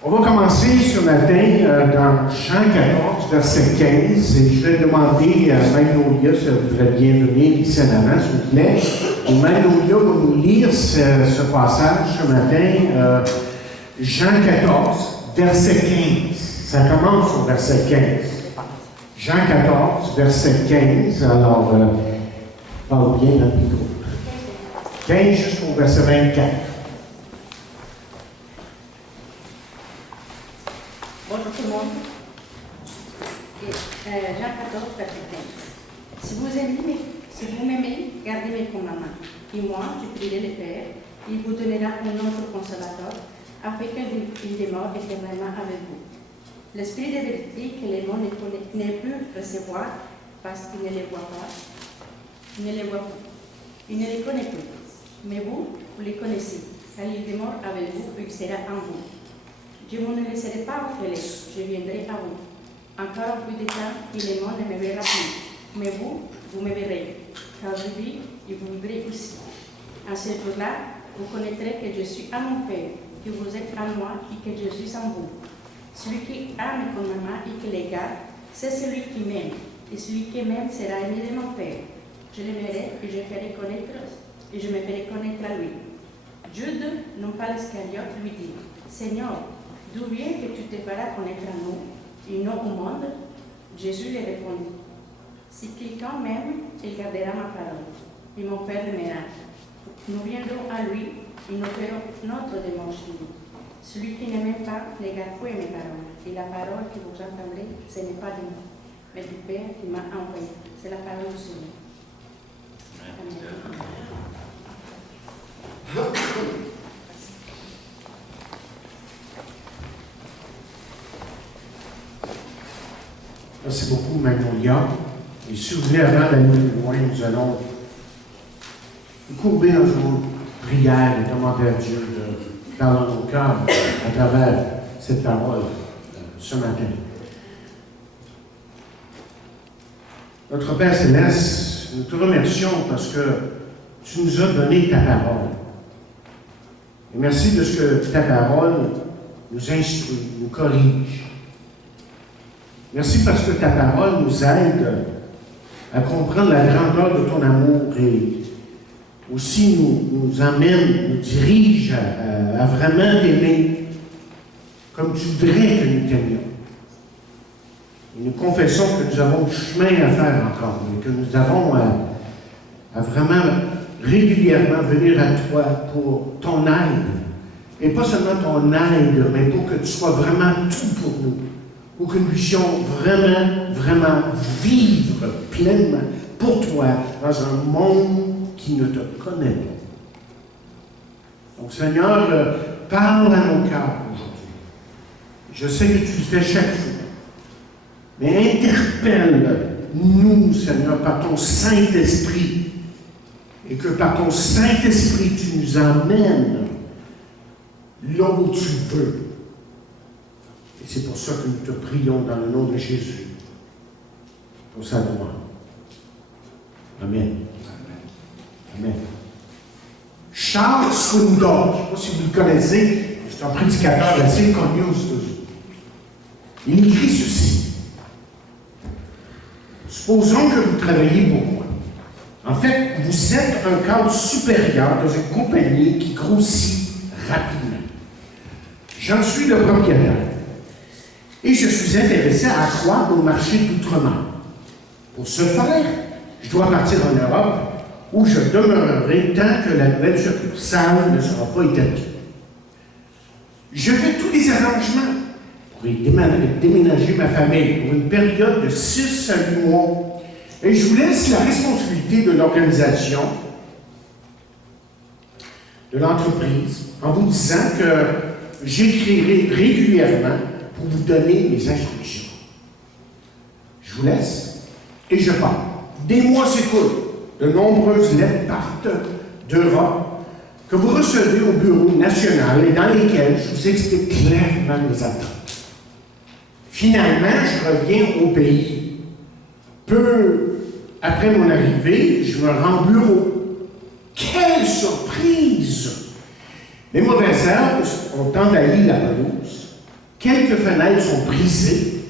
On va commencer ce matin dans Jean 14, verset 15, et je vais demander à Magnolia si elle voudrait bien venir ici en avant, s'il vous plaît. Et Magnolia va nous lire ce passage ce matin, Jean 14, verset 15. Ça commence au verset 15. Jean 14, verset 15. Alors, parle bien dans le micro. 15 jusqu'au verset 24. Bonjour tout le monde. Jean 14, verset 15. Si vous m'aimez, gardez mes commandements. Et moi, je prierai le Père, il vous donnera un autre consolateur, afin qu'il demeure éternellement avec vous. L'Esprit de vérité que le monde ne peut recevoir parce qu'il ne les voit pas. Il ne les voit pas. Il ne les connaît plus. Mais vous les connaissez, car il demeure avec vous et il sera en vous. Je ne vous laisserai pas orphelin, je viendrai à vous. Encore un peu de temps, et le monde ne me verra plus. Mais vous me verrez, car je vis et vous vivrez aussi. En ce jour-là, vous connaîtrez que je suis à mon Père, que vous êtes en moi et que je suis en vous. Celui qui a mes commandements et qui les garde, c'est celui qui m'aime. Et celui qui m'aime sera aimé de mon Père. Je l'aimerai et je me ferai connaître à lui. Jude, non pas l'Iscariote, lui dit, Seigneur, d'où vient que tu te feras connaître à nous et non au monde? Jésus lui répondit, si quelqu'un m'aime, il gardera ma parole, et mon Père l'aimera. Nous viendrons à lui et nous ferons notre demeure chez lui. Celui qui ne m'aime pas ne garde point mes paroles, et la parole que vous entendrez, ce n'est pas de moi, mais du Père qui m'a envoyé. C'est la parole du Seigneur. Amen. Merci beaucoup, Magnolia. Et si vous voulez, avant d'aller plus loin, nous allons nous courber dans une prière et demander à Dieu de parler dans nos cœurs à travers cette parole ce matin. Notre Père Céleste, nous te remercions parce que tu nous as donné ta parole. Et merci de ce que ta parole nous instruit, nous corrige. Merci parce que ta parole nous aide à comprendre la grandeur de ton amour et aussi nous emmène, nous dirige à vraiment t'aimer comme tu voudrais que nous t'aimions. Et nous confessons que nous avons du chemin à faire encore, mais que nous avons à vraiment régulièrement venir à toi pour ton aide. Et pas seulement ton aide, mais pour que tu sois vraiment tout pour nous. Pour que nous puissions vraiment vivre pleinement pour toi dans un monde qui ne te connaît pas. Donc, Seigneur, parle à nos cœurs aujourd'hui. Je sais que tu le fais chaque fois. Mais interpelle-nous, Seigneur, par ton Saint-Esprit. Et que par ton Saint-Esprit, tu nous emmènes là où tu veux. Et c'est pour ça que nous te prions dans le nom de Jésus. Pour sa demande. Amen. Amen. Charles Swindoll, je ne sais pas si vous le connaissez, c'est un prédicateur assez connu aux États-Unis. Il écrit ceci. Supposons que vous travaillez pour moi. En fait, vous êtes un cadre supérieur dans une compagnie qui grossit rapidement. J'en suis le propriétaire. Et je suis intéressé à accroître au marché d'outre-mer. Pour ce faire, je dois partir en Europe où je demeurerai tant que la nouvelle succursale ne sera pas établie. Je fais tous les arrangements pour y déménager ma famille pour une période de 6 à 8 mois. Et je vous laisse la responsabilité de l'organisation de l'entreprise en vous disant que j'écrirai régulièrement pour vous donner mes instructions. Je vous laisse et je pars. Des mois s'écoulent. De nombreuses lettres partent d'Europe que vous recevez au bureau national et dans lesquelles je vous explique clairement mes attentes. Finalement, je reviens au pays. Peu après mon arrivée, je me rends au bureau. Quelle surprise! Les mauvaises herbes ont envahi la pelouse Quelques fenêtres sont brisées.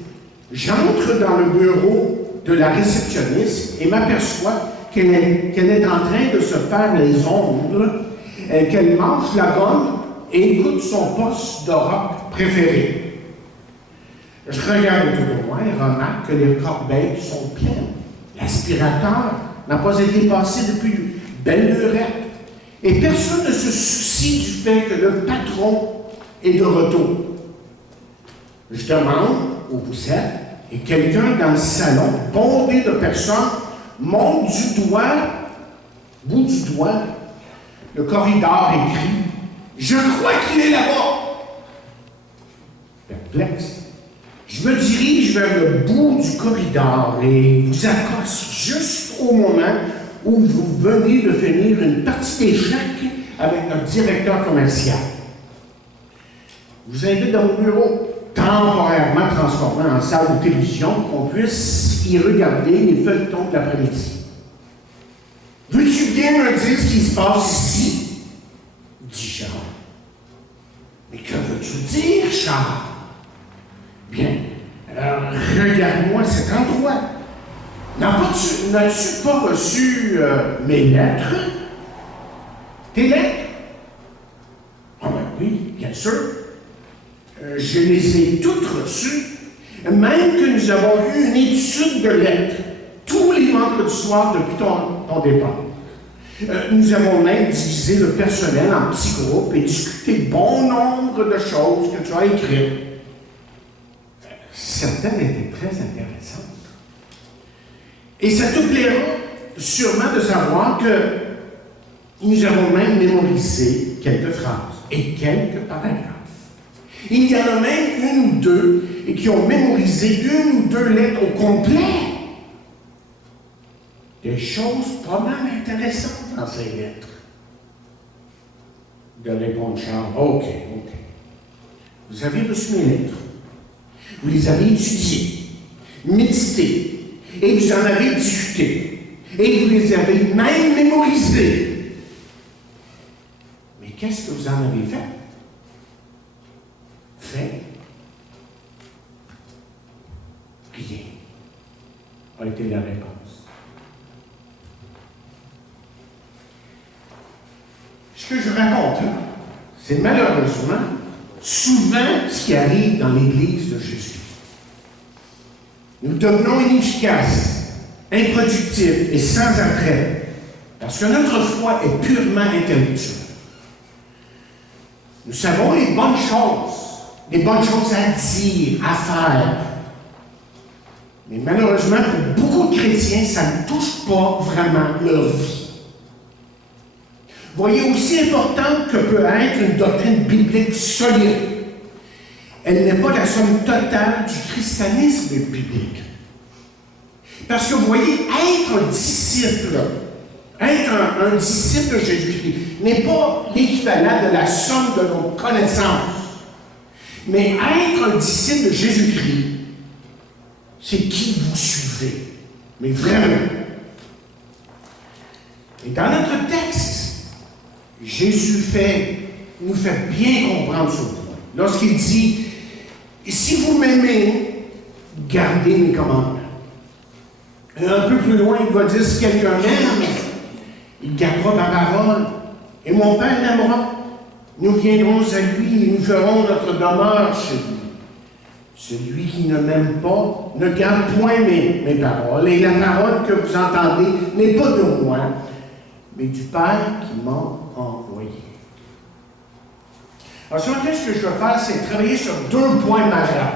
J'entre dans le bureau de la réceptionniste et m'aperçois qu'elle est en train de se faire les ongles, qu'elle mange la gomme et écoute son poste de rock préféré. Je regarde autour de moi et remarque que les corbeilles sont pleines. L'aspirateur n'a pas été passé depuis belle lurette. Et personne ne se soucie du fait que le patron est de retour. Je demande où vous êtes et quelqu'un dans le salon, bondé de personnes, monte du bout du doigt, le corridor et crie « Je crois qu'il est là-bas! » Perplexe, je me dirige vers le bout du corridor et vous accoste juste au moment où vous venez de finir une partie d'échecs avec notre directeur commercial. Je vous invite dans mon bureau, temporairement transformé en salle de télévision, pour qu'on puisse y regarder les feuilletons de l'après-midi. Veux-tu bien me dire ce qui se passe ici? Dit Charles. Mais que veux-tu dire, Charles? Bien, alors regarde-moi cet endroit. N'as-tu pas reçu mes lettres? Tes lettres? Ah ben oui, bien sûr. Je les ai toutes reçues, même que nous avons eu une étude de lettres tous les vendredis soirs depuis ton départ. Nous avons même divisé le personnel en petits groupes et discuté bon nombre de choses que tu as écrites. Certaines étaient très intéressantes. Et ça te plaira sûrement de savoir que nous avons même mémorisé quelques phrases et quelques paragraphes. Il y en a même une ou deux qui ont mémorisé une ou deux lettres au complet. Des choses pas mal intéressantes dans ces lettres. De répondre Charles, OK. Vous avez reçu mes lettres. Vous les avez étudiées, méditées, et vous en avez discuté. Et vous les avez même mémorisées. Mais qu'est-ce que vous en avez fait? Rien, a été la réponse. Ce que je raconte là, c'est malheureusement souvent ce qui arrive dans l'Église de Jésus. Nous devenons inefficaces, improductifs et sans attrait, parce que notre foi est purement intellectuelle. Nous savons les bonnes choses à dire, à faire. Mais malheureusement, pour beaucoup de chrétiens, ça ne touche pas vraiment leur vie. Voyez, aussi importante que peut être une doctrine biblique solide, elle n'est pas la somme totale du christianisme biblique. Parce que vous voyez, être un disciple de Jésus-Christ n'est pas l'équivalent de la somme de nos connaissances. Mais être un disciple de Jésus-Christ, c'est qui vous suivez. Mais vraiment. Et dans notre texte, Jésus nous fait bien comprendre ce point. Lorsqu'il dit, si vous m'aimez, gardez mes commandements. Et un peu plus loin, il va dire, si quelqu'un m'aime, il gardera ma parole. Et mon Père l'aimera. Nous viendrons à lui et nous ferons notre demeure chez lui. Celui qui ne m'aime pas ne garde point mes paroles. Et la parole que vous entendez n'est pas de moi, mais du Père qui m'a envoyé. Alors, ce matin, ce que je veux faire, c'est travailler sur deux points majeurs.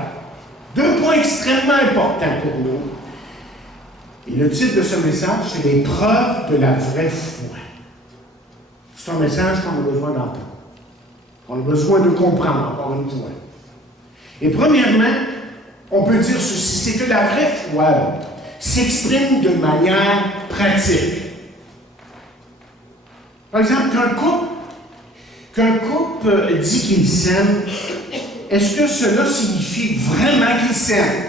Deux points extrêmement importants pour nous. Et le titre de ce message, c'est les preuves de la vraie foi. C'est un message qu'on a besoin d'entendre. On a besoin de comprendre, encore une fois. Et premièrement, on peut dire ceci, c'est que la vraie foi s'exprime de manière pratique. Par exemple, qu'un couple dit qu'il s'aime, est-ce que cela signifie vraiment qu'il s'aime?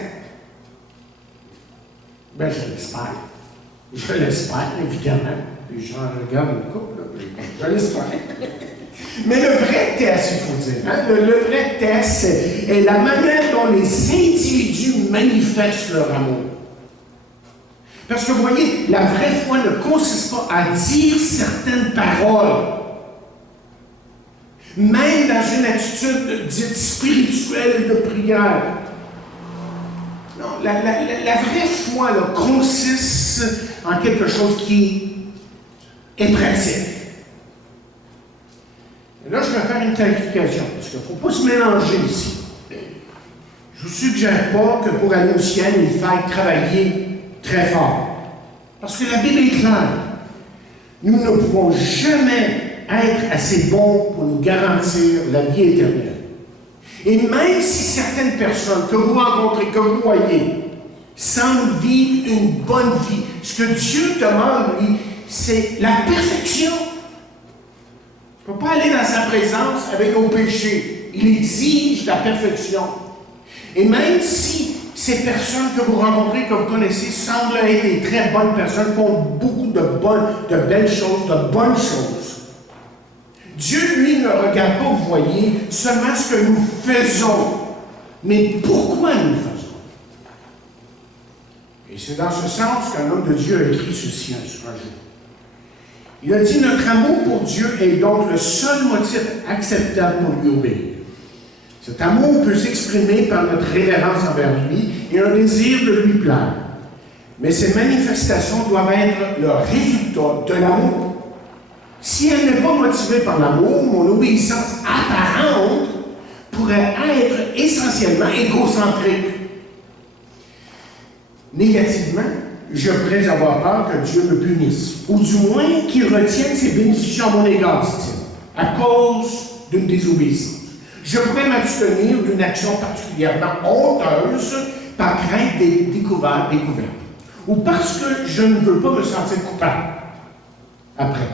Ben, je l'espère. Je l'espère, évidemment. Les gens regardent le couple, là, je l'espère. Mais le vrai test, il faut dire, hein, le vrai test est la manière dont les individus manifestent leur amour. Parce que vous voyez, la vraie foi ne consiste pas à dire certaines paroles, même dans une attitude dite spirituelle de prière. Non, la vraie foi là, consiste en quelque chose qui est pratique. Et là, je vais faire une clarification, parce qu'il ne faut pas se mélanger ici. Je ne vous suggère pas que pour aller au ciel, il faille travailler très fort. Parce que la Bible est claire. Nous ne pouvons jamais être assez bons pour nous garantir la vie éternelle. Et même si certaines personnes que vous rencontrez, que vous voyez, semblent vivre une bonne vie, ce que Dieu demande, lui, c'est la perfection. On ne peut pas aller dans sa présence avec nos péchés. Il exige la perfection. Et même si ces personnes que vous rencontrez, que vous connaissez, semblent être des très bonnes personnes, font beaucoup de belles choses, de bonnes choses, Dieu, lui, ne regarde pas, vous voyez, seulement ce que nous faisons, mais pourquoi nous le faisons. Et c'est dans ce sens qu'un homme de Dieu a écrit ceci un jour. Il a dit, notre amour pour Dieu est donc le seul motif acceptable pour lui obéir. Cet amour peut s'exprimer par notre révérence envers lui et un désir de lui plaire. Mais ces manifestations doivent être le résultat de l'amour. Si elle n'est pas motivée par l'amour, mon obéissance apparente pourrait être essentiellement égocentrique. Négativement, je pourrais avoir peur que Dieu me punisse, ou du moins qu'il retienne ses bénédictions à mon égard, dit-il, à cause d'une désobéissance. Je pourrais m'abstenir d'une action particulièrement honteuse par crainte des découvertes, ou parce que je ne veux pas me sentir coupable après.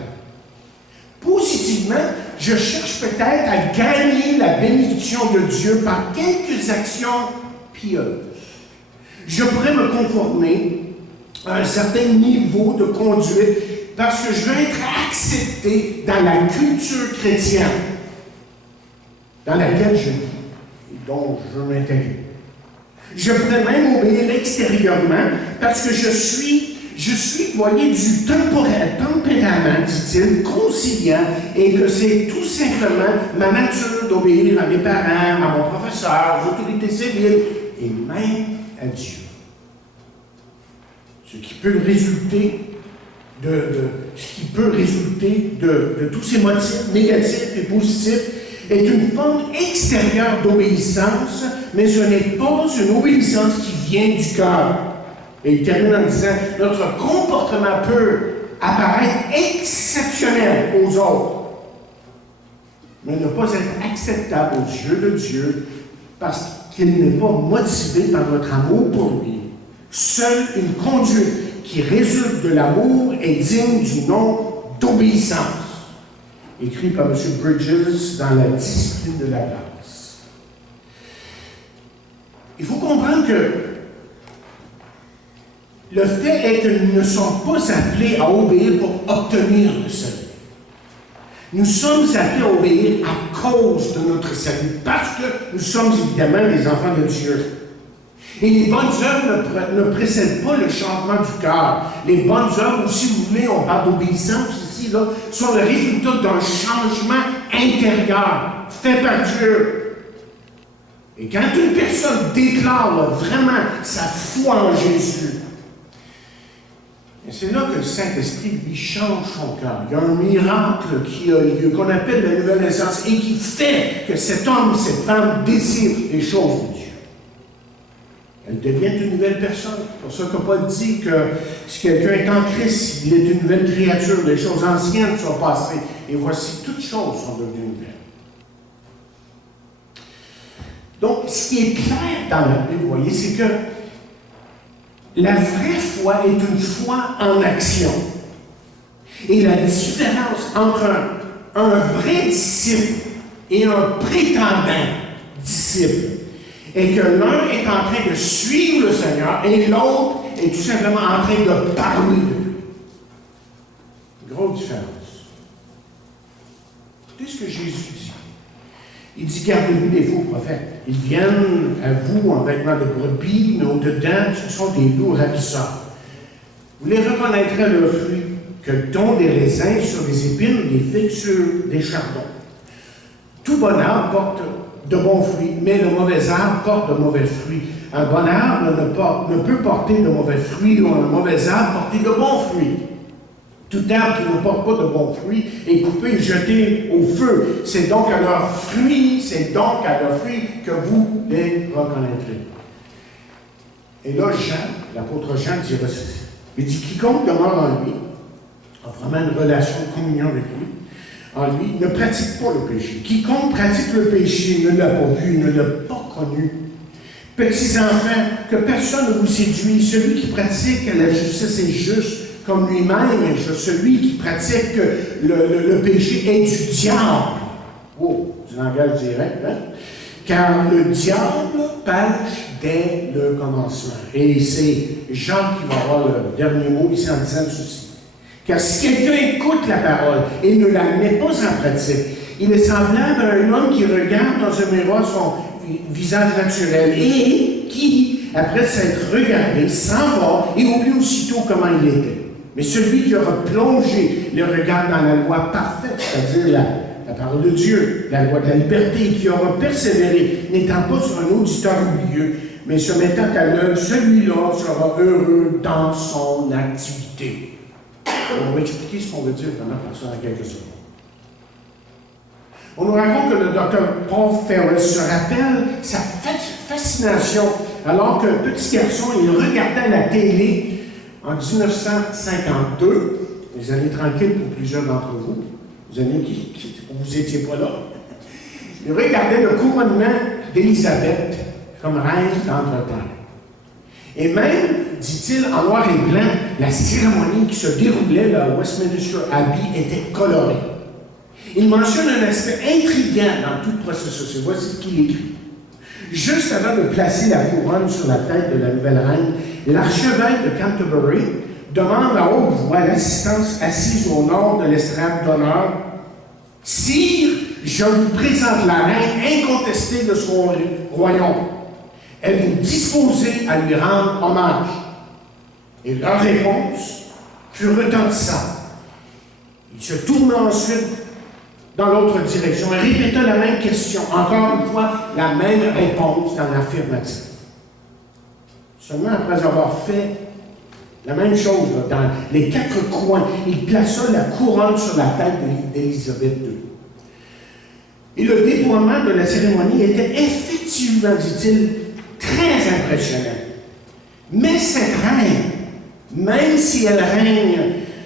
Positivement, je cherche peut-être à gagner la bénédiction de Dieu par quelques actions pieuses. Je pourrais me conformer à un certain niveau de conduite parce que je veux être accepté dans la culture chrétienne dans laquelle je vis et dont je m'intègre. Je pourrais même obéir extérieurement parce que je suis, vous voyez, du tempérament, dit-il, conciliant, et que c'est tout simplement ma nature d'obéir à mes parents, à mon professeur, aux autorités civiles, et même à Dieu. Ce qui peut résulter de tous ces motifs négatifs et positifs est une forme extérieure d'obéissance, mais ce n'est pas une obéissance qui vient du cœur. Et il termine en disant, notre comportement peut apparaître exceptionnel aux autres, mais ne pas être acceptable aux yeux de Dieu parce qu'il n'est pas motivé par notre amour pour lui. Seule une conduite qui résulte de l'amour est digne du nom d'obéissance. Écrit par M. Bridges dans La discipline de la grâce. Il faut comprendre que le fait est que nous ne sommes pas appelés à obéir pour obtenir le salut. Nous sommes appelés à obéir à cause de notre salut, parce que nous sommes évidemment des enfants de Dieu. Et les bonnes œuvres ne précèdent pas le changement du cœur. Les bonnes œuvres, ou si vous voulez, on parle d'obéissance ici, là, sont le résultat d'un changement intérieur fait par Dieu. Et quand une personne déclare là, vraiment sa foi en Jésus, et c'est là que le Saint-Esprit lui change son cœur. Il y a un miracle qui a lieu, qu'on appelle la nouvelle naissance, et qui fait que cet homme, cette femme désire les choses de Dieu. Elle devient une nouvelle personne. C'est pour ça que Paul dit que si quelqu'un est en Christ, il est une nouvelle créature. Les choses anciennes sont passées. Et voici, toutes choses sont devenues nouvelles. Donc, ce qui est clair dans la Bible, vous voyez, c'est que la vraie foi est une foi en action. Et la différence entre un vrai disciple et un prétendant disciple est que l'un est en train de suivre le Seigneur et l'autre est tout simplement en train de parler de lui. Grosse différence. ce que Jésus dit. Il dit, gardez-vous des faux prophètes. Ils viennent à vous en vêtements de brebis, mais au-dedans, ce sont des loups ravisseurs. Vous les reconnaîtrez à leurs fruits, que ton des raisins sur des épines, des figues sur des chardons. Tout bon arbre porte de bons fruits, mais le mauvais arbre porte de mauvais fruits. Un bon arbre ne peut porter de mauvais fruits, ou un mauvais arbre porter de bons fruits. Tout arbre qui ne porte pas de bons fruits est coupé et jeté au feu. C'est donc à leurs fruits que vous les reconnaîtrez. Et là, l'apôtre Jean dira ceci. Il dit, quiconque demeure en lui, a vraiment une relation de communion avec lui, en lui, ne pratique pas le péché. Quiconque pratique le péché ne l'a pas vu, ne l'a pas connu. Petits enfants, que personne ne vous séduise. Celui qui pratique la justice est juste comme lui-même. Celui qui pratique le péché est du diable. Oh, du langage direct, hein? Car le diable pêche dès le commencement. Et c'est Jean qui va avoir le dernier mot ici en disant ceci. Car si quelqu'un écoute la parole et ne la met pas en pratique, il est semblable à un homme qui regarde dans un miroir son visage naturel et qui, après s'être regardé, s'en va et oublie aussitôt comment il était. Mais celui qui aura plongé le regard dans la loi parfaite, c'est-à-dire la parole de Dieu, la loi de la liberté, qui aura persévéré, n'étant pas sur un auditeur oublieux, mais se mettant à l'œuvre, celui-là sera heureux dans son activité. On va expliquer ce qu'on veut dire vraiment par ça dans quelques secondes. On nous raconte que le docteur Paul Ferris se rappelle sa fascination alors qu'un petit garçon, il regardait la télé en 1952, les années tranquilles pour plusieurs d'entre vous, les années où vous n'étiez pas là. Il regardait le couronnement d'Élisabeth comme reine d'Angleterre. Et même, dit-il, en noir et blanc, la cérémonie qui se déroulait à Westminster Abbey était colorée. Il mentionne un aspect intriguant dans tout le processus. Et voici ce qu'il écrit. Juste avant de placer la couronne sur la tête de la nouvelle reine, l'archevêque de Canterbury demande à haute voix l'assistance assise au nord de l'estrade d'honneur. « Sire, je vous présente la reine incontestée de son royaume. Êtes-vous disposé à lui rendre hommage? » Et leur réponse fut retentissante. Il se tourna ensuite dans l'autre direction et répéta la même question. Encore une fois, la même réponse dans l'affirmative. Seulement après avoir fait la même chose dans les quatre coins, il plaça la couronne sur la tête d'Élisabeth II. Et le déploiement de la cérémonie était effectivement, dit-il, très impressionnant. Mais cette reine, même si elle règne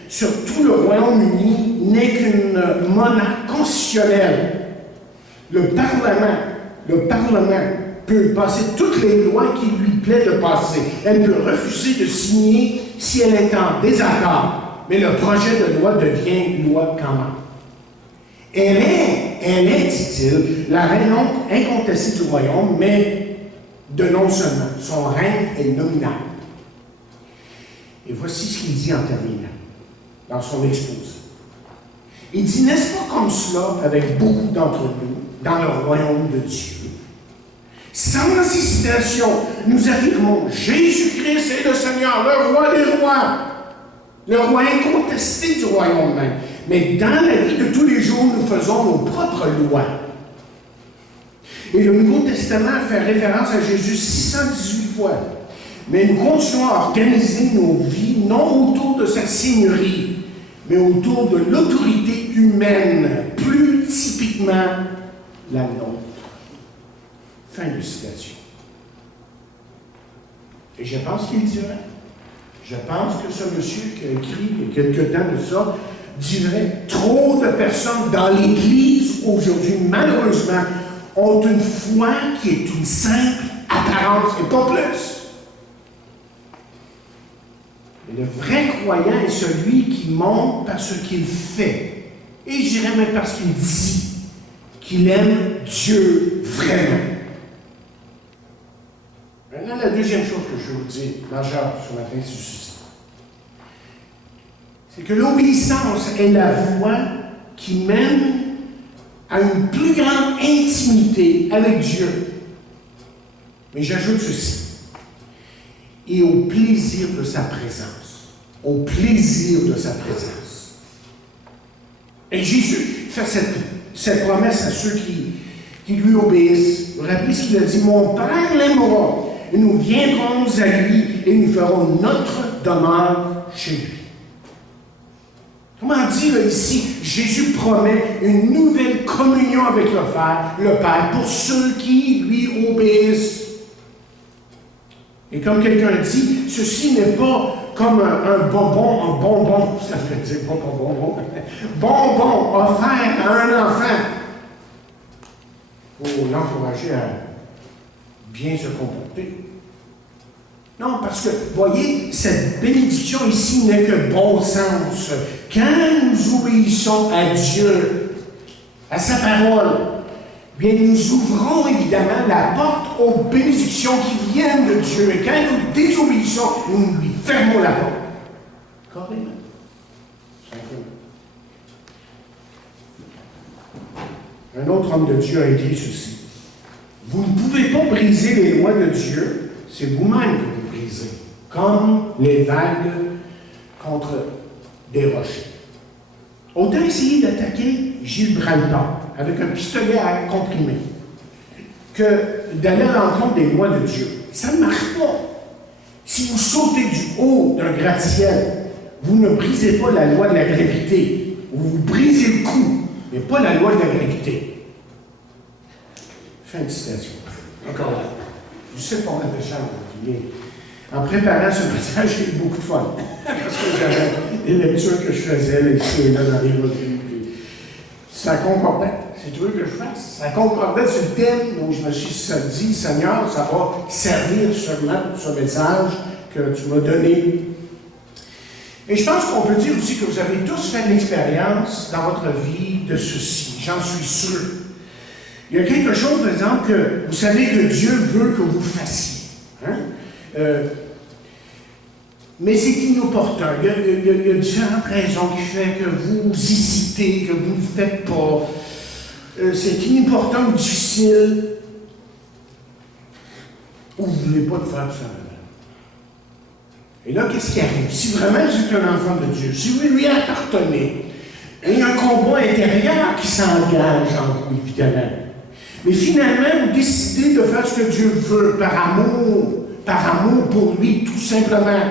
sur tout le Royaume-Uni, n'est qu'une monarque constitutionnelle. Le Parlement peut passer toutes les lois qu'il lui plaît de passer. Elle peut refuser de signer si elle est en désaccord, mais le projet de loi devient loi quand même. Elle est, dit-il, la reine incontestée du royaume, mais de non seulement. Son règne est nominal. Et voici ce qu'il dit en terminant, dans son exposé. Il dit, n'est-ce pas comme cela avec beaucoup d'entre nous dans le royaume de Dieu? Sans hésitation, nous affirmons, Jésus-Christ est le Seigneur, le roi des rois, le roi incontesté du royaume même. Mais dans la vie de tous les jours, nous faisons nos propres lois. Et le Nouveau Testament fait référence à Jésus 618 fois. Mais nous continuons à organiser nos vies non autour de sa seigneurie, mais autour de l'autorité humaine, plus typiquement la nôtre. Fin de citation. Et je pense qu'il dirait, je pense que ce monsieur qui a écrit il y a quelque temps de ça, dirait, trop de personnes dans l'Église aujourd'hui, malheureusement, ont une foi qui est une simple apparence et pas plus. Et le vrai croyant est celui qui montre par ce qu'il fait. Et je dirais même parce qu'il dit qu'il aime Dieu vraiment. Maintenant, la deuxième chose que je veux vous dire, majeure ce matin, c'est ceci. C'est que l'obéissance est la voie qui mène à une plus grande intimité avec Dieu. Mais j'ajoute ceci. Et au plaisir de sa présence. Au plaisir de sa présence. Et Jésus fait cette promesse à ceux qui lui obéissent. Vous vous rappelez ce qu'il a dit? Mon Père l'aimera, et nous viendrons à lui, et nous ferons notre demeure chez lui. Comment dire ici, Jésus promet une nouvelle communion avec le Père pour ceux qui lui obéissent. Et comme quelqu'un dit, ceci n'est pas comme un bonbon, ça veut dire pas bonbon offert à un enfant pour l'encourager à bien se comporter. Non, parce que, voyez, cette bénédiction ici n'est que bon sens. Quand nous obéissons à Dieu, à sa parole, bien, nous ouvrons évidemment la porte aux bénédictions qui viennent de Dieu. Et quand nous désobéissons, nous lui fermons la porte. Carrément. Simplement. Un autre homme de Dieu a écrit ceci. Vous ne pouvez pas briser les lois de Dieu, c'est vous-même que vous brisez, comme les vagues contre des rochers. Autant essayer d'attaquer Gibraltar avec un pistolet à comprimer que d'aller à l'encontre des lois de Dieu. Ça ne marche pas. Si vous sautez du haut d'un gratte-ciel, vous ne brisez pas la loi de la gravité. Vous brisez le cou, mais pas la loi de la gravité. Fin de citation. Encore là. Je sais pas, on a de chance. En préparant ce message, j'ai eu beaucoup de fun. Parce que j'avais des lectures que je faisais, là, ici et là, dans les revues. Ça concordait. Si tu veux que je fasse, ça concordait sur le thème. Donc, je me suis dit, Seigneur, ça va servir sûrement ce message que tu m'as donné. Et je pense qu'on peut dire aussi que vous avez tous fait l'expérience dans votre vie de ceci. J'en suis sûr. Il y a quelque chose, par exemple, que vous savez que Dieu veut que vous fassiez. Hein? Mais c'est inopportun. Il y a différentes raisons qui font que vous hésitez, que vous ne le faites pas. C'est inopportun ou difficile. Ou vous ne voulez pas le faire tout simplement. Et là, qu'est-ce qui arrive? Si vraiment vous êtes un enfant de Dieu, si vous lui appartenez, il y a un combat intérieur qui s'engage en vous, évidemment. Mais finalement, vous décidez de faire ce que Dieu veut par amour pour lui, tout simplement.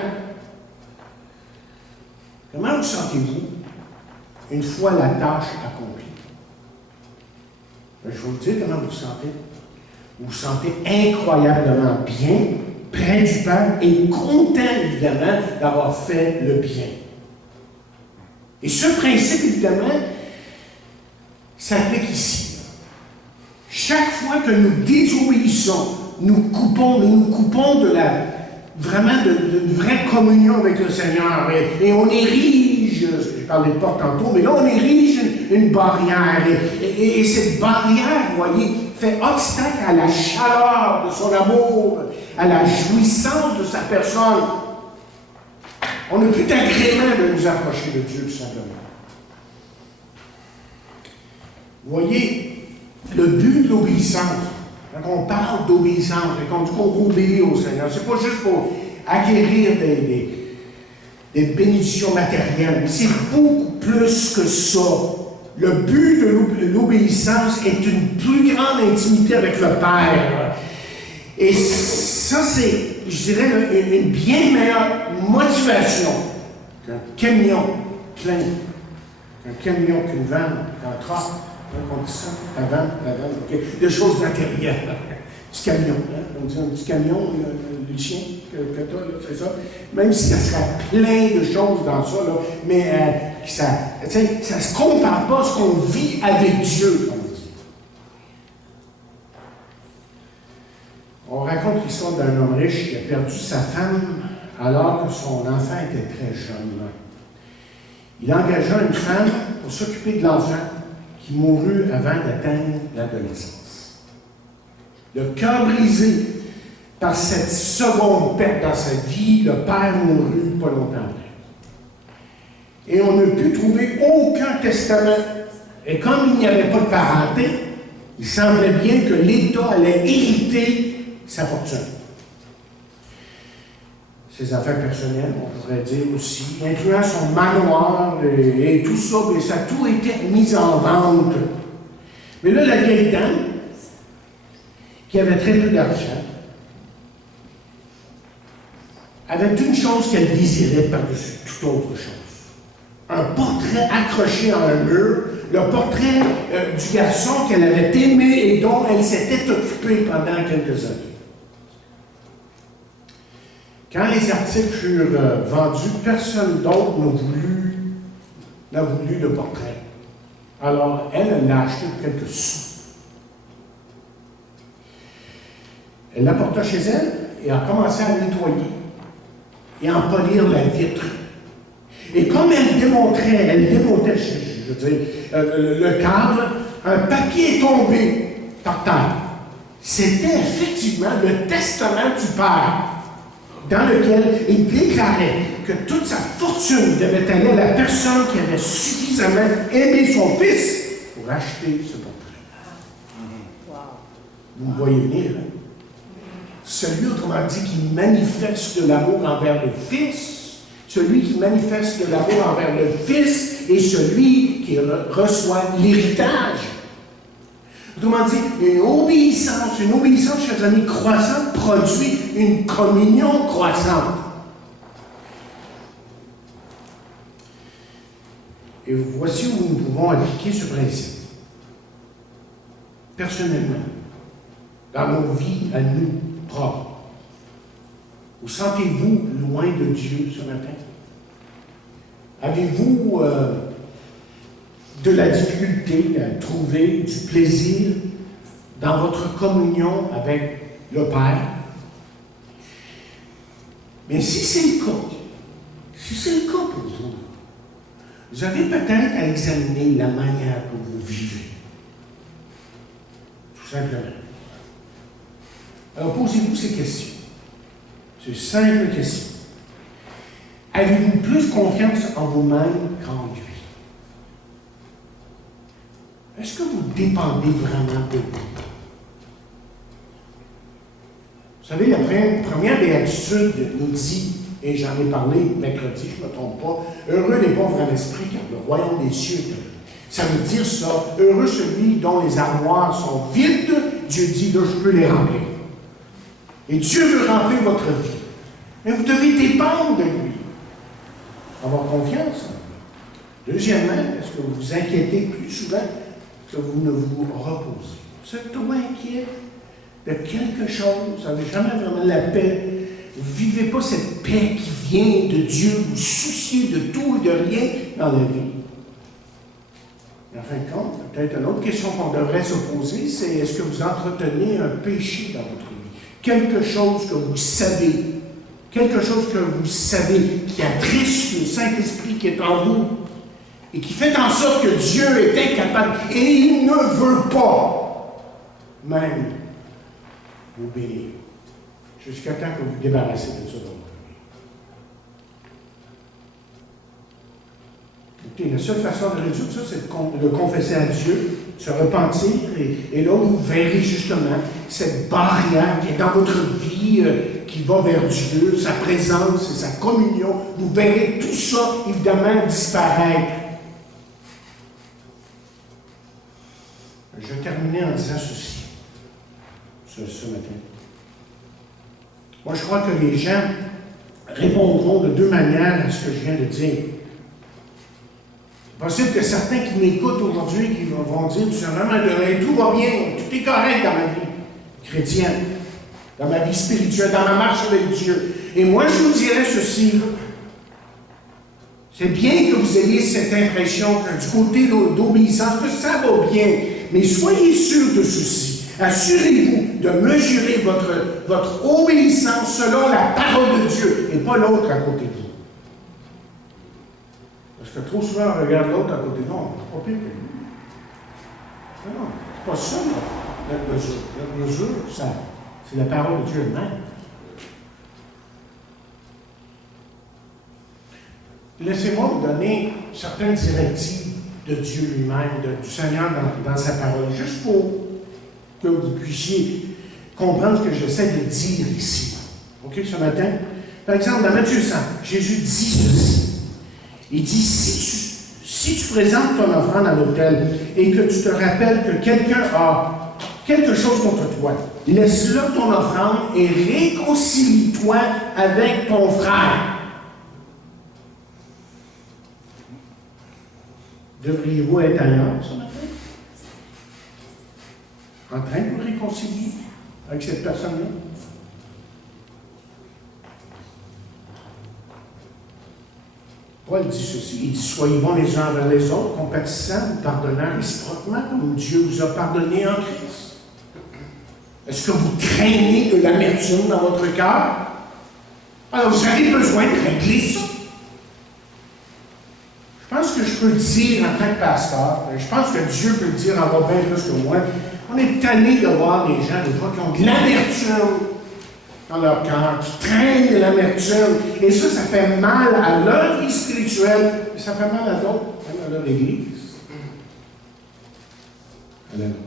Comment vous sentez-vous une fois la tâche accomplie? Je vais vous dire comment vous vous sentez. Vous vous sentez incroyablement bien, près du Père et content, évidemment, d'avoir fait le bien. Et ce principe, évidemment, s'applique ici. Chaque fois que nous désobéissons, nous nous coupons de d'une vraie communion avec le Seigneur. Et on érige, je parlais de porte tantôt, mais là on érige une barrière. Et cette barrière, vous voyez, fait obstacle à la chaleur de son amour, à la jouissance de sa personne. On n'a plus d'agrément de nous approcher de Dieu, tout simplement. Vous voyez, le but de l'obéissance, quand on parle d'obéissance, et qu'on dit qu'on veut obéir au Seigneur, c'est pas juste pour acquérir des bénédictions matérielles, mais c'est beaucoup plus que ça. Le but de l'obéissance est une plus grande intimité avec le Père. Et ça, c'est, je dirais, une bien meilleure motivation qu'un camion plein, qu'un camion, qu'une vanne, qu'un truck. On dit ça, la vanne, okay. Des choses matérielles. Petit camion, hein? On dit un petit camion, le chien que tu as, c'est ça. Même si ça serait plein de choses dans ça, là, mais ça ne se compare pas à ce qu'on vit avec Dieu, comme on dit. On raconte l'histoire d'un homme riche qui a perdu sa femme alors que son enfant était très jeune. Il engagea une femme pour s'occuper de l'enfant qui mourut avant d'atteindre l'adolescence. Le cœur brisé par cette seconde perte dans sa vie, le père mourut pas longtemps après. Et on ne put trouver aucun testament Et comme il n'y avait pas de parenté, il semblait bien que l'État allait hériter sa fortune. Ses affaires personnelles, on pourrait dire aussi, incluant son manoir et tout ça, mais ça a tout été mis en vente. Mais là, la vieille dame, qui avait très peu d'argent, avait une chose qu'elle désirait par-dessus toute autre chose. Un portrait accroché à un mur, le portrait du garçon qu'elle avait aimé et dont elle s'était occupée pendant quelques années. Quand les articles furent vendus, personne d'autre n'a voulu le portrait. Alors, elle l'a acheté pour quelques sous. Elle l'apporta chez elle et a commencé à le nettoyer et à en polir la vitre. Et comme elle démontait, je veux dire, le cadre, un papier est tombé par terre. C'était effectivement le testament du père, dans lequel il déclarait que toute sa fortune devait aller à la personne qui avait suffisamment aimé son fils pour acheter ce portrait. Vous me voyez venir, hein? Celui, autrement dit, qui manifeste de l'amour envers le Fils, celui qui manifeste de l'amour envers le Fils est celui qui reçoit l'héritage. Autrement dit, une obéissance, chers amis, croissante produit une communion croissante. Et voici où nous pouvons appliquer ce principe. Personnellement, dans nos vies à nous propres, vous sentez-vous loin de Dieu ce matin? Avez-vous de la difficulté à trouver du plaisir dans votre communion avec le Père? Mais si c'est le cas, pour vous avez peut-être à examiner la manière que vous vivez. Tout simplement. Alors posez-vous ces questions. Ces simples questions. Avez-vous plus confiance en vous-même qu'en lui? Est-ce que vous dépendez vraiment de lui? Vous savez, la première béatitude nous dit, et j'en ai parlé mercredi, je ne me trompe pas, heureux les pauvres en esprit, car le royaume des cieux est heureux. Ça veut dire ça, heureux celui dont les armoires sont vides, Dieu dit, là, je peux les remplir. Et Dieu veut remplir votre vie. Mais vous devez dépendre de lui. Avoir confiance. Deuxièmement, est-ce que vous vous inquiétez plus souvent que vous ne vous reposez? Vous êtes trop inquiet de quelque chose, vous n'avez jamais vraiment la paix. Vous ne vivez pas cette paix qui vient de Dieu, vous souciez de tout et de rien dans la vie. Et en fin de compte, peut-être une autre question qu'on devrait se poser, c'est est-ce que vous entretenez un péché dans votre vie? Quelque chose que vous savez, qui attriste le Saint-Esprit qui est en vous et qui fait en sorte que Dieu est incapable et il ne veut pas même vous bénir jusqu'à temps que vous vous débarrassez de ça dans votre vie. Écoutez, la seule façon de résoudre ça, c'est de confesser à Dieu, se repentir, et là, vous verrez justement cette barrière qui est dans votre vie, qui va vers Dieu, sa présence et sa communion. Vous verrez tout ça, évidemment, disparaître. Je vais terminer en disant ceci, ce matin. Moi, je crois que les gens répondront de deux manières à ce que je viens de dire. C'est possible que certains qui m'écoutent aujourd'hui qui vont dire tout simplement tout va bien, tout est correct dans ma vie chrétienne, dans ma vie spirituelle, dans ma marche avec Dieu. Et moi, je vous dirais ceci. C'est bien que vous ayez cette impression que du côté d'obéissance, que ça va bien, mais soyez sûrs de ceci. Assurez-vous de mesurer votre obéissance selon la parole de Dieu et pas l'autre à côté de vous. Parce que trop souvent, on regarde l'autre à côté de nous, on n'est pas pire que lui. Non, c'est pas ça, notre mesure. Notre mesure, c'est la parole de Dieu elle-même. Laissez-moi vous donner certaines directives de Dieu lui-même, du Seigneur dans sa parole, juste pour que vous puissiez comprendre ce que j'essaie de dire ici. OK, ce matin? Par exemple, dans Matthieu 5, Jésus dit ceci. Il dit, si tu présentes ton offrande à l'autel et que tu te rappelles que quelqu'un a quelque chose contre toi, laisse-là ton offrande et réconcilie-toi avec ton frère. Devriez-vous être ailleurs ce matin? En train de vous réconcilier avec cette personne-là? Paul dit ceci, il dit, soyez bons les uns envers les autres, compatissants, pardonnant réciproquement, comme Dieu vous a pardonné en Christ. Est-ce que vous craignez de l'amertume dans votre cœur? Alors, vous avez besoin de régler ça. Je pense que je peux le dire en tant que pasteur, je pense que Dieu peut le dire encore bien plus que moi. On est tanné de voir des gens, des fois, qui ont de l'amertume dans leur cœur, qui traînent de l'amertume. Et ça fait mal à leur vie spirituelle, mais ça fait mal à d'autres, même à leur Église. À la nôtre.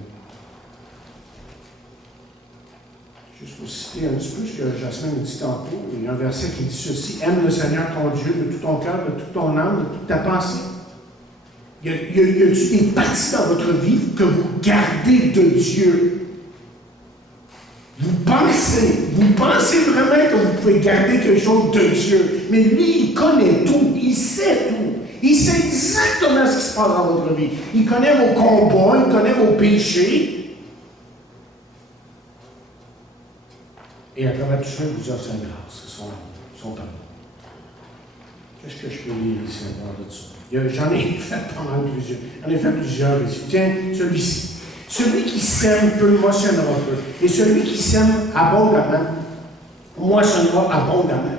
Juste pour citer un petit peu ce que Jasmine dit tantôt, il y a un verset qui dit ceci, aime le Seigneur ton Dieu de tout ton cœur, de toute ton âme, de toute ta pensée. Il y a des parties dans votre vie que vous gardez de Dieu. Vous pensez vraiment que vous pouvez garder quelque chose de Dieu. Mais lui, il connaît tout, il sait tout. Il sait exactement ce qui se passe dans votre vie. Il connaît vos combats, il connaît vos péchés. Et à travers tout ça, il vous offre sa grâce, son pardon. Qu'est-ce que je peux lire ici à part de ça? J'en ai fait pas mal plusieurs. J'en ai fait plusieurs ici. Tiens, celui-ci. Celui qui sème peu moissonnera peu. Et celui qui sème abondamment moissonnera abondamment.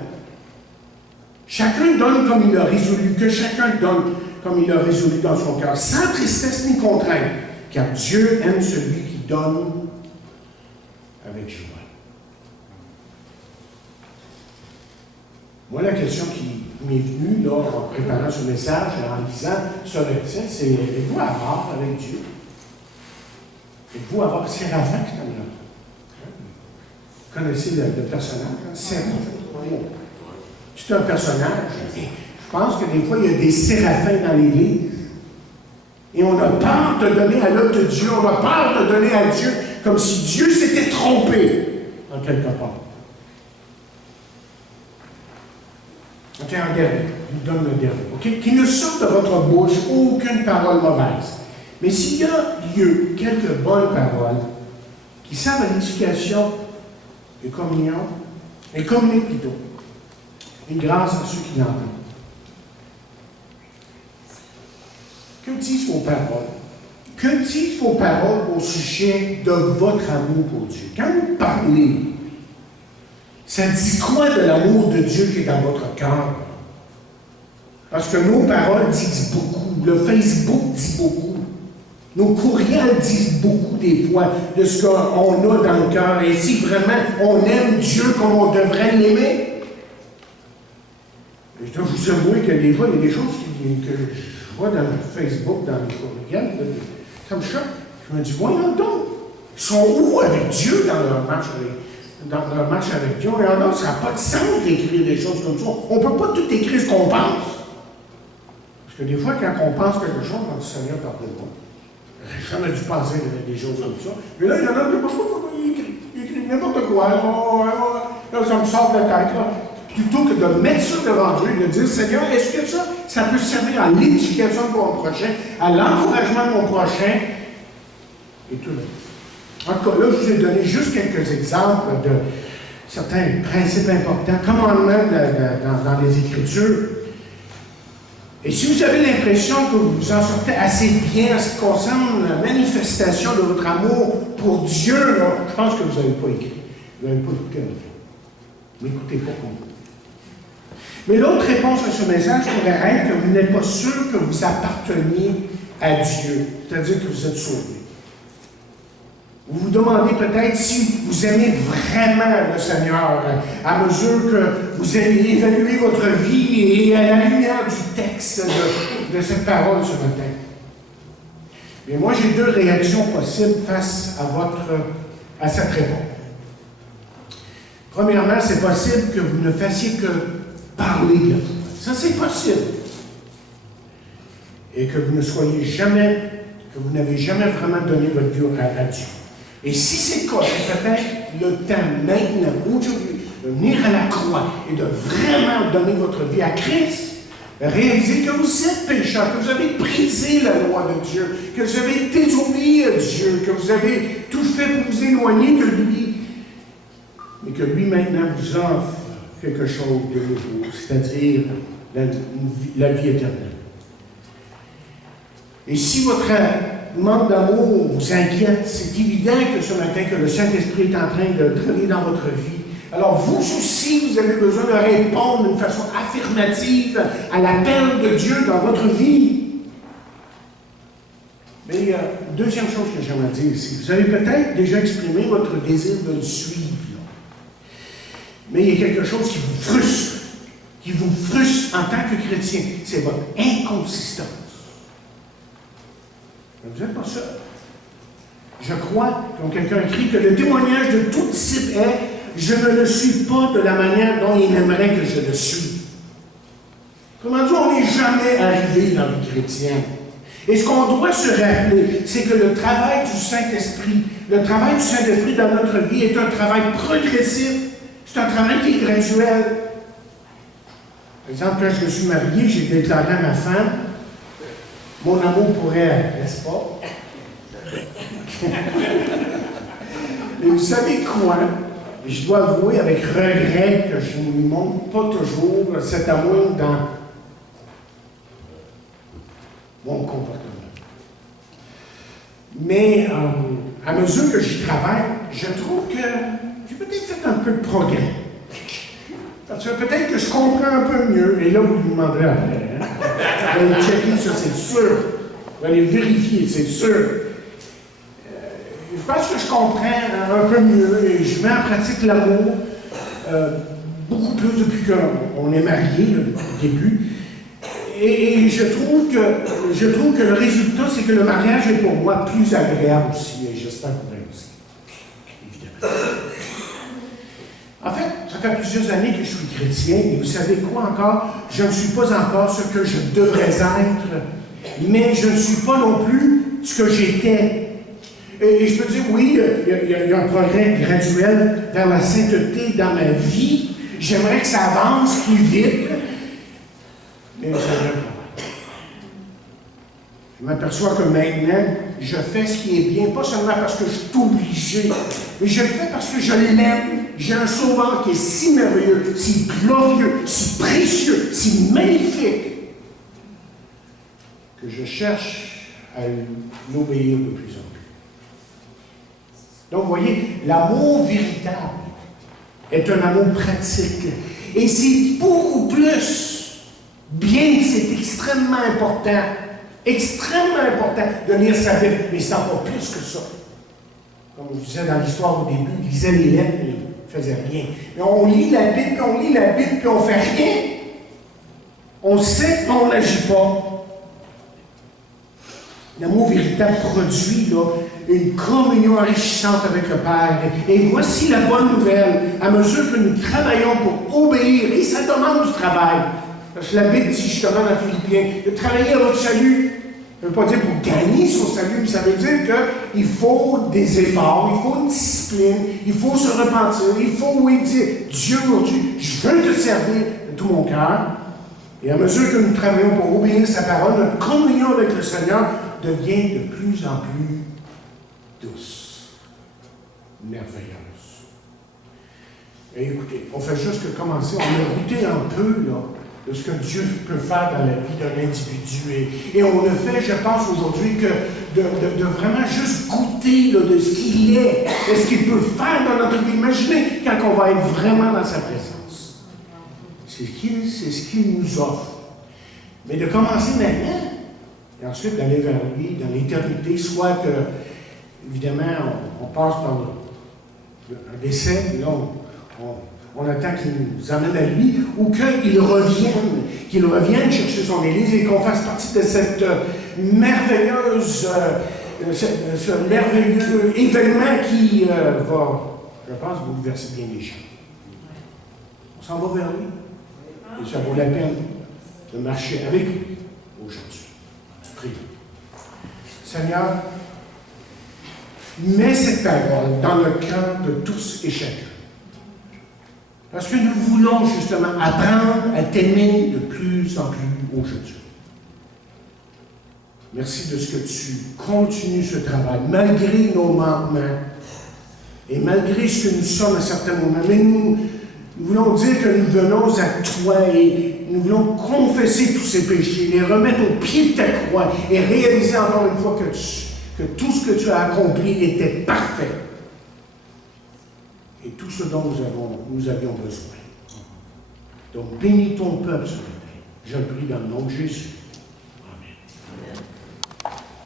Chacun donne comme il a résolu, que chacun donne comme il a résolu dans son cœur, sans tristesse ni contrainte, car Dieu aime celui qui donne avec joie. Moi, la question qui m'est venue là, en préparant ce message, en lisant ce verset, c'est êtes-vous avare avec Dieu? Êtes-vous avare? C'est Séraphin qui est comme là. Vous connaissez le personnage? Hein? Séraphin. C'est un personnage. Je pense que des fois, il y a des séraphins dans l'Église. Et on a peur de donner à l'autre Dieu. On a peur de donner à Dieu comme si Dieu s'était trompé, en quelque part. OK, un dernier. Je vous donne le dernier. OK? Qu'il ne sorte de votre bouche aucune parole mauvaise. Mais s'il y a lieu, quelques bonnes paroles qui servent à l'éducation et communion, et communiquent plutôt, et grâce à ceux qui l'entendent. Que disent vos paroles? Que disent vos paroles au sujet de votre amour pour Dieu? Quand vous parlez, ça dit quoi de l'amour de Dieu qui est dans votre cœur? Parce que nos paroles disent beaucoup. Le Facebook dit beaucoup. Nos courriels disent beaucoup des fois de ce qu'on a dans le cœur. Et si vraiment on aime Dieu comme on devrait l'aimer, je dois vous avouer que des fois, il y a des choses que je vois dans le Facebook, dans les courriels, ça me choque. Je me dis, voyons donc, ils sont où avec Dieu dans leur marche avec Dieu? Voyons donc, ça n'a pas de sens d'écrire des choses comme ça. On ne peut pas tout écrire ce qu'on pense. Parce que des fois, quand on pense quelque chose, on dit, Seigneur, pardonne-moi. J'ai jamais dû penser des choses comme ça. Mais là, il y en a qui écrivent n'importe quoi. Là, ça me sort de la tête. Là. Plutôt que de mettre ça devant Dieu et de dire, Seigneur, est-ce que ça peut servir à l'éducation de mon prochain, à l'encouragement de mon prochain, et tout là. En tout cas, là, je vous ai donné juste quelques exemples de certains principes importants, commandements dans les Écritures. Et si vous avez l'impression que vous en sortez assez bien en ce qui concerne la manifestation de votre amour pour Dieu, là, je pense que vous n'avez pas écrit. Vous n'avez pas écouté. N'écoutez pas comme vous. Mais l'autre réponse à ce message pourrait être que vous n'êtes pas sûr que vous apparteniez à Dieu, c'est-à-dire que vous êtes sauvés. Vous vous demandez peut-être si vous aimez vraiment le Seigneur à mesure que vous allez évaluer votre vie et à la lumière du texte de cette parole ce matin. Et moi, j'ai deux réactions possibles face à cette réponse. Premièrement, c'est possible que vous ne fassiez que parler de la foi. Ça, c'est possible. Et que vous n'avez jamais vraiment donné votre vie à Dieu. Et si c'est le cas, c'est peut-être le temps maintenant, aujourd'hui, de venir à la croix et de vraiment donner votre vie à Christ. Réalisez que vous êtes pécheur, que vous avez brisé la loi de Dieu, que vous avez désobéi à Dieu, que vous avez tout fait pour vous éloigner de lui, mais que lui maintenant vous offre quelque chose de nouveau, c'est-à-dire la vie éternelle. Et si votre manque d'amour vous inquiète, c'est évident que ce matin que le Saint-Esprit est en train de travailler dans votre vie. Alors, vous aussi, vous avez besoin de répondre d'une façon affirmative à l'appel de Dieu dans votre vie. Mais il y a une deuxième chose que j'aimerais dire ici. Vous avez peut-être déjà exprimé votre désir de le suivre. Mais il y a quelque chose qui vous frustre en tant que chrétien. C'est votre inconsistance. Mais vous n'êtes pas seul. Je crois, comme quelqu'un écrit, que le témoignage de tout disciple est « Je ne le suis pas de la manière dont il aimerait que je le suive ». Comment dire, on n'est jamais arrivé dans le chrétien. Et ce qu'on doit se rappeler, c'est que le travail du Saint-Esprit dans notre vie est un travail progressif. C'est un travail qui est graduel. Par exemple, quand je me suis marié, j'ai déclaré à ma femme « Mon amour pour elle, n'est-ce pas? » Et vous savez quoi? Je dois avouer avec regret que je ne lui montre pas toujours cet amour dans mon comportement. Mais à mesure que j'y travaille, je trouve que j'ai peut-être fait un peu de progrès. Parce que peut-être que je comprends un peu mieux, et là vous me demanderez après. Hein? Vous allez checker ça, c'est sûr. Vous allez vérifier, c'est sûr. Je pense que je comprends un peu mieux et je mets en pratique l'amour beaucoup plus depuis qu'on est mariés depuis le début. Et je trouve que le résultat, c'est que le mariage est pour moi plus agréable aussi, et j'espère pour vous aussi. Évidemment. En fait, ça fait plusieurs années que je suis chrétien, et vous savez quoi encore? Je ne suis pas encore ce que je devrais être, mais je ne suis pas non plus ce que j'étais. Et je peux dire, oui, il y a un progrès graduel vers la sainteté dans ma vie. J'aimerais que ça avance plus vite. Mais ça ne pas. Je m'aperçois que maintenant, je fais ce qui est bien, pas seulement parce que je suis obligé, mais je le fais parce que je l'aime. J'ai un sauveur qui est si merveilleux, si glorieux, si précieux, si magnifique, que je cherche à l'obéir de plus en plus. Donc, vous voyez, l'amour véritable est un amour pratique. Et c'est beaucoup plus, bien que c'est extrêmement important de lire sa Bible, mais c'est encore plus que ça. Comme je disais dans l'histoire au début, il lisait les lettres, mais il ne faisait rien. Mais on lit la Bible, puis on ne fait rien. On sait, mais on n'agit pas. L'amour véritable produit une communion enrichissante avec le Père. Et voici la bonne nouvelle. À mesure que nous travaillons pour obéir, et ça demande du travail. Parce que la Bible dit justement dans Philippiens, de travailler à votre salut. Ça ne veut pas dire pour gagner son salut, mais ça veut dire qu'il faut des efforts, il faut une discipline, il faut se repentir, il faut dire, Dieu aujourd'hui, je veux te servir de tout mon cœur. Et à mesure que nous travaillons pour obéir sa parole, notre communion avec le Seigneur devient de plus en plus douce, merveilleuse. Et écoutez, on fait juste que commencer, on a goûté un peu de ce que Dieu peut faire dans la vie d'un individu. Et on ne fait, je pense, aujourd'hui que de vraiment juste goûter de ce qu'il est, de ce qu'il peut faire dans notre vie. Imaginez quand on va être vraiment dans sa présence. C'est ce qu'il nous offre. Mais de commencer maintenant, et ensuite d'aller vers lui dans l'éternité, soit que, évidemment, on passe par un décès, là, on attend qu'il nous amène à lui, ou qu'il revienne chercher son Église et qu'on fasse partie de cette merveilleuse ce merveilleux événement qui va, je pense, bouleverser bien les gens. On s'en va vers lui. Et ça vaut la peine de marcher avec lui aujourd'hui. Prions. Seigneur, mets cette parole dans le cœur de tous et chacun. Parce que nous voulons justement apprendre à t'aimer de plus en plus aujourd'hui. Merci de ce que tu continues ce travail, malgré nos manquements et malgré ce que nous sommes à certains moments. Mais nous voulons dire que nous venons à toi et nous voulons confesser tous ces péchés, les remettre au pied de ta croix et réaliser encore une fois que tout ce que tu as accompli était parfait. Et tout ce dont nous avions besoin. Donc bénis ton peuple ce matin. Je le prie dans le nom de Jésus. Amen.